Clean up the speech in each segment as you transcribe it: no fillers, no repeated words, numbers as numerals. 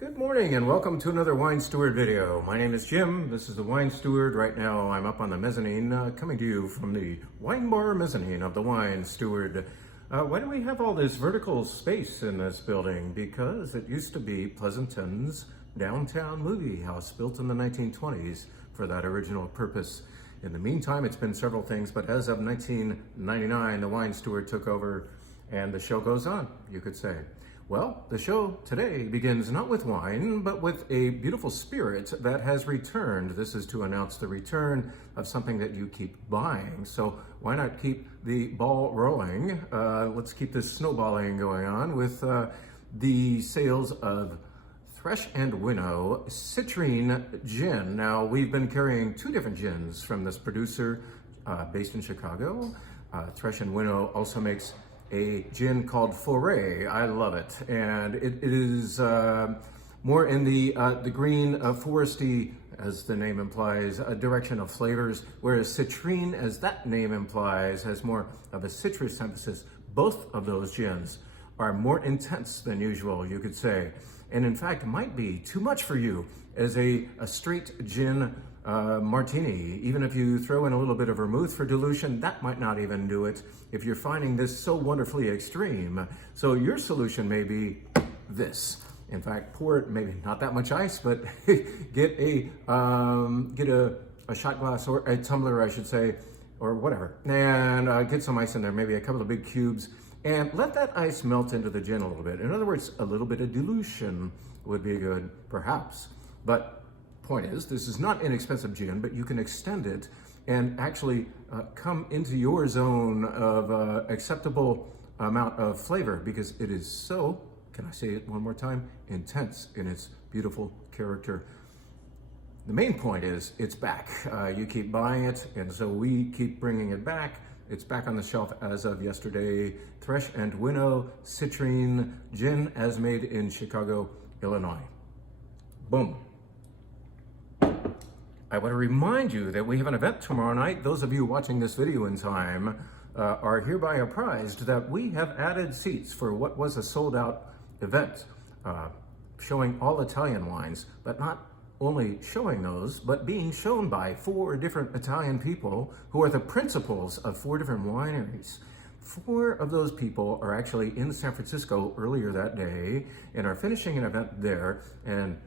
Good morning and welcome to another Wine Steward video. My name is Jim. This is the Wine Steward. Right now I'm up on the mezzanine, coming to you from the wine bar mezzanine of the Wine Steward. Why do we have all this vertical space in this building? Because it used to be Pleasanton's downtown movie house built in the 1920s for that original purpose. In the meantime, it's been several things, but as of 1999, the Wine Steward took over and the show goes on, you could say. Well, the show today begins not with wine, but with a beautiful spirit that has returned. This is to announce the return of something that you keep buying. So why not keep the ball rolling? Let's keep this snowballing going on with the sales of Thresh and Winnow Citrine Gin. Now, we've been carrying two different gins from this producer based in Chicago. Thresh and Winnow also makes a gin called Foray. I love it, and it is more in the green, foresty, as the name implies, a direction of flavors, whereas Citrine, as that name implies, has more of a citrus emphasis. Both of those gins are more intense than usual, you could say, and in fact might be too much for you as a straight gin martini. Even if you throw in a little bit of vermouth for dilution, that might not even do it if you're finding this so wonderfully extreme. So your solution may be this. In fact, pour it, maybe not that much ice, but get a shot glass or a tumbler, I should say, or whatever, and get some ice in there, maybe a couple of big cubes, and let that ice melt into the gin a little bit. In other words, a little bit of dilution would be good, perhaps. But point is, this is not inexpensive gin, but you can extend it and actually come into your zone of acceptable amount of flavor, because it is so, can I say it one more time, intense in its beautiful character. The main point is it's back. You keep buying it, and so we keep bringing it back. It's back on the shelf as of yesterday. Thresh and Winnow Citrine Gin, as made in Chicago, Illinois. Boom. I want to remind you that we have an event tomorrow night. Those of you watching this video in time are hereby apprised that we have added seats for what was a sold-out event, showing all Italian wines, but not only showing those, but being shown by 4 different Italian people who are the principals of 4 different wineries. 4 of those people are actually in San Francisco earlier that day and are finishing an event there, and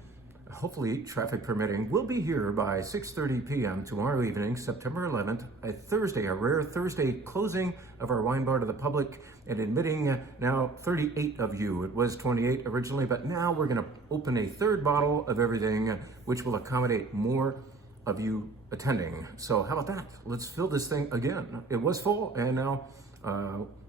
hopefully, traffic permitting, we'll be here by 6:30 p.m. tomorrow evening, September 11th, a Thursday, a rare Thursday closing of our wine bar to the public and admitting now 38 of you. It was 28 originally, but now we're going to open a 3rd bottle of everything, which will accommodate more of you attending. So how about that? Let's fill this thing again. It was full, and now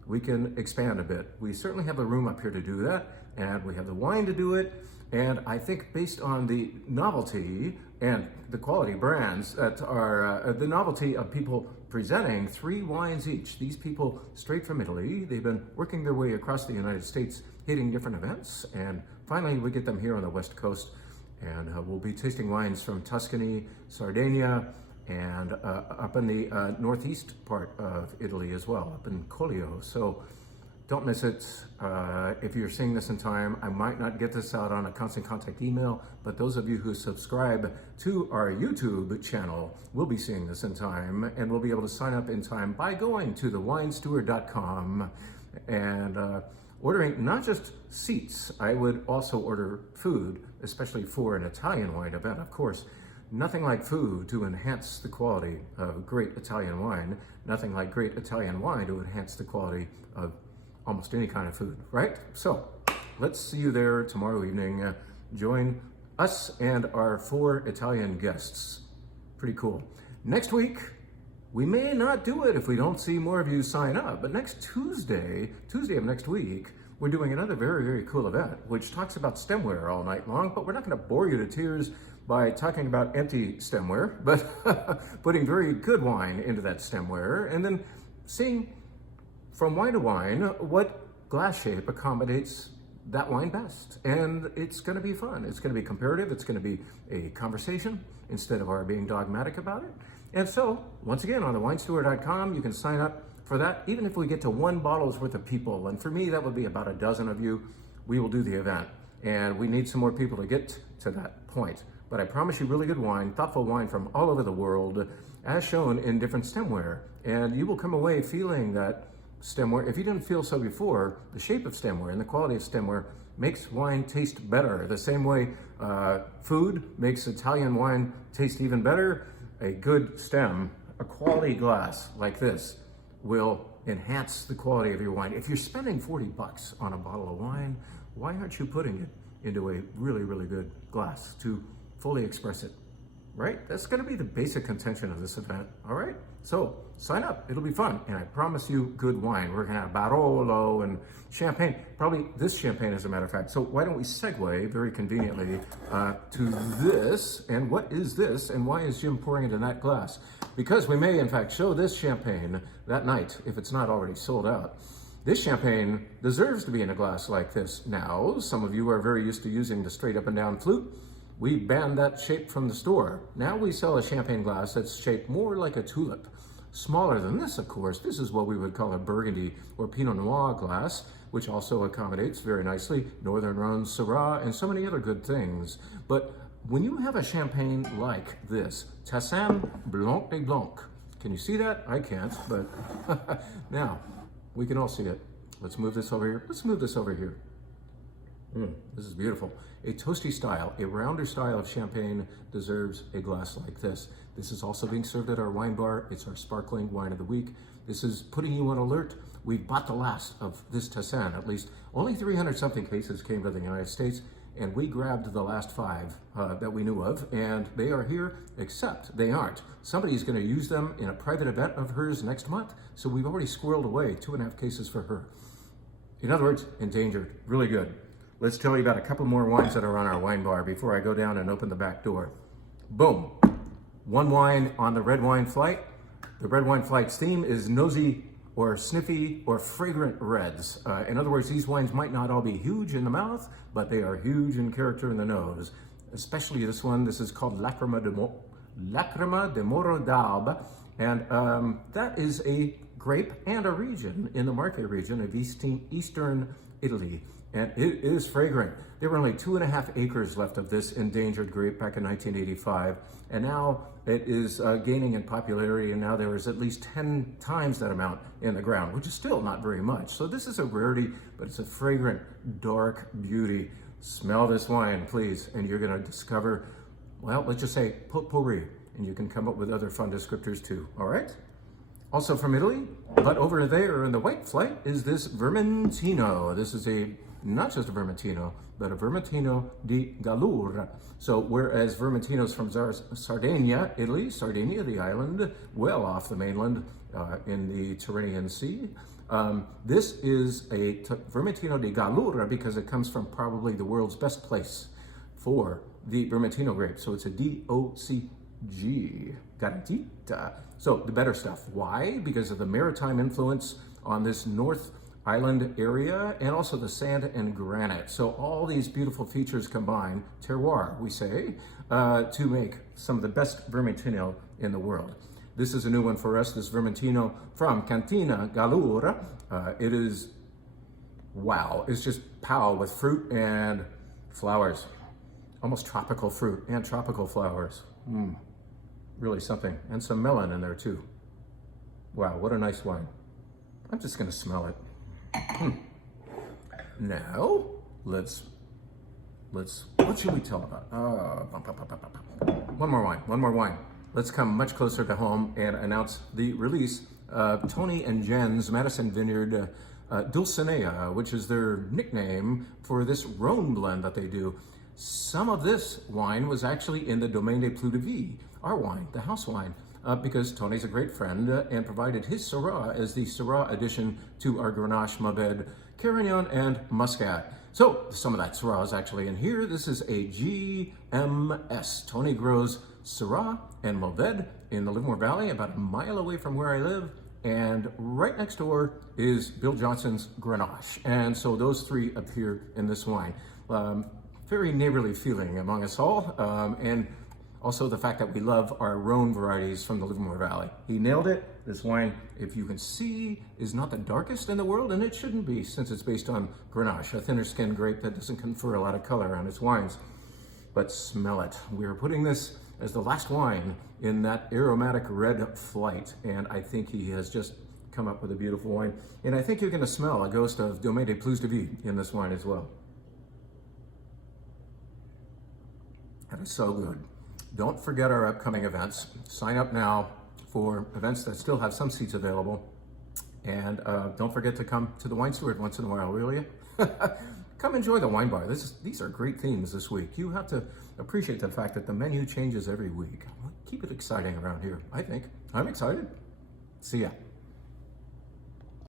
we can expand a bit. We certainly have a room up here to do that, and we have the wine to do it. And I think based on the novelty and the quality brands that are, the novelty of people presenting 3 wines each, these people straight from Italy, they've been working their way across the United States, hitting different events, and finally we get them here on the West Coast, and we'll be tasting wines from Tuscany, Sardinia, and up in the northeast part of Italy as well, up in Collio. So don't miss it. If you're seeing this in time, I might not get this out on a constant contact email, but those of you who subscribe to our YouTube channel will be seeing this in time, and will be able to sign up in time by going to thewinesteward.com and ordering not just seats. I would also order food, especially for an Italian wine event, of course. Nothing like food to enhance the quality of great Italian wine. Nothing like great Italian wine to enhance the quality of almost any kind of food, right? So let's see you there tomorrow evening. Join us and our 4 Italian guests. Pretty cool. Next week, we may not do it if we don't see more of you sign up, but next Tuesday of next week, we're doing another very, very cool event, which talks about stemware all night long, but we're not gonna bore you to tears by talking about empty stemware, but putting very good wine into that stemware, and then seeing from wine to wine what glass shape accommodates that wine best. And it's going to be fun. It's going to be comparative. It's going to be a conversation instead of our being dogmatic about it. And so, once again, on thewinesteward.com, you can sign up for that. Even if we get to 1 bottle's worth of people, and for me, that would be about a dozen of you, we will do the event. and we need some more people to get to that point. But I promise you really good wine, thoughtful wine from all over the world, as shown in different stemware. And you will come away feeling that stemware, if you didn't feel so before, the shape of stemware and the quality of stemware makes wine taste better. The same way food makes Italian wine taste even better, a good stem, a quality glass like this will enhance the quality of your wine. If you're spending 40 bucks on a bottle of wine, why aren't you putting it into a really, really good glass to fully express it, right? That's gonna be the basic contention of this event, all right? So sign up, it'll be fun. And I promise you good wine. We're gonna have Barolo and champagne, probably this champagne as a matter of fact. So why don't we segue very conveniently to this, and what is this, and why is Jim pouring it in that glass? Because we may in fact show this champagne that night, if it's not already sold out. This champagne deserves to be in a glass like this. Now, some of you are very used to using the straight up and down flute. We banned that shape from the store. Now we sell a champagne glass that's shaped more like a tulip. Smaller than this, of course. This is what we would call a Burgundy or Pinot Noir glass, which also accommodates very nicely Northern Rhone, Syrah, and so many other good things. But when you have a champagne like this, Tassin Blanc de Blanc, can you see that? I can't, but now we can all see it. Let's move this over here. Let's move this over here. This is beautiful. A toasty style, a rounder style of champagne deserves a glass like this. This is also being served at our wine bar. It's our sparkling wine of the week. This is putting you on alert. We've bought the last of this Tassin, at least. Only 300 something cases came to the United States, and we grabbed the last 5 that we knew of, and they are here, except they aren't. Somebody's gonna use them in a private event of hers next month, so we've already squirreled away 2.5 cases for her. In other words, endangered, really good. Let's tell you about a couple more wines that are on our wine bar before I go down and open the back door. Boom. One wine on the red wine flight. The red wine flight's theme is nosy or sniffy or fragrant reds. In other words, these wines might not all be huge in the mouth, but they are huge in character in the nose. Especially this one. This is called Lacrima de Moro d'Alba. And that is a grape and a region in the Marche region of Eastern Italy. And it is fragrant. There were only 2.5 acres left of this endangered grape back in 1985. And now it is gaining in popularity, and now there is at least 10 times that amount in the ground, which is still not very much. So this is a rarity, but it's a fragrant, dark beauty. Smell this wine, please, and you're gonna discover, well, let's just say potpourri, and you can come up with other fun descriptors too, all right? Also from Italy, but over there in the white flight is this Vermentino. This is not just a Vermentino, but a Vermentino di Gallura. So whereas Vermentino's from Sardinia, Italy, Sardinia, the island, well off the mainland in the Tyrrhenian Sea, this is a Vermentino di Gallura because it comes from probably the world's best place for the Vermentino grape. So it's a DOCG, Garantita. So the better stuff. Why? Because of the maritime influence on this North Island area, and also the sand and granite. So all these beautiful features combine, terroir, we say, to make some of the best Vermentino in the world. This is a new one for us, this Vermentino from Cantina Gallura. It is, wow, it's just pow with fruit and flowers. Almost tropical fruit and tropical flowers. Really something. And some melon in there too. Wow, what a nice wine. I'm just gonna smell it. Now, what should we tell about? One more wine. Let's come much closer to home and announce the release of Tony and Jen's Madison Vineyard Dulcinea, which is their nickname for this Rhone blend that they do. Some of this wine was actually in the Domaine des Plus de Vie, our wine, the house wine. Because Tony's a great friend and provided his Syrah as the Syrah addition to our Grenache, Malbec, Carignan, and Muscat. So some of that Syrah is actually in here. This is a GMS. Tony grows Syrah and Malbec in the Livermore Valley, about a mile away from where I live. And right next door is Bill Johnson's Grenache. And so those three appear in this wine. Very neighborly feeling among us all. And Also, the fact that we love our Rhone varieties from the Livermore Valley. He nailed it. This wine, if you can see, is not the darkest in the world, and it shouldn't be since it's based on Grenache, a thinner skinned grape that doesn't confer a lot of color on its wines. But smell it. We're putting this as the last wine in that aromatic red flight, and I think he has just come up with a beautiful wine. And I think you're going to smell a ghost of Domaine des Plus de Vie in this wine as well. That is so good. Don't forget our upcoming events. Sign up now for events that still have some seats available. And don't forget to come to the Wine Steward once in a while, will you? Come enjoy the wine bar. These are great themes this week. You have to appreciate the fact that the menu changes every week. Keep it exciting around here, I think. I'm excited. See ya.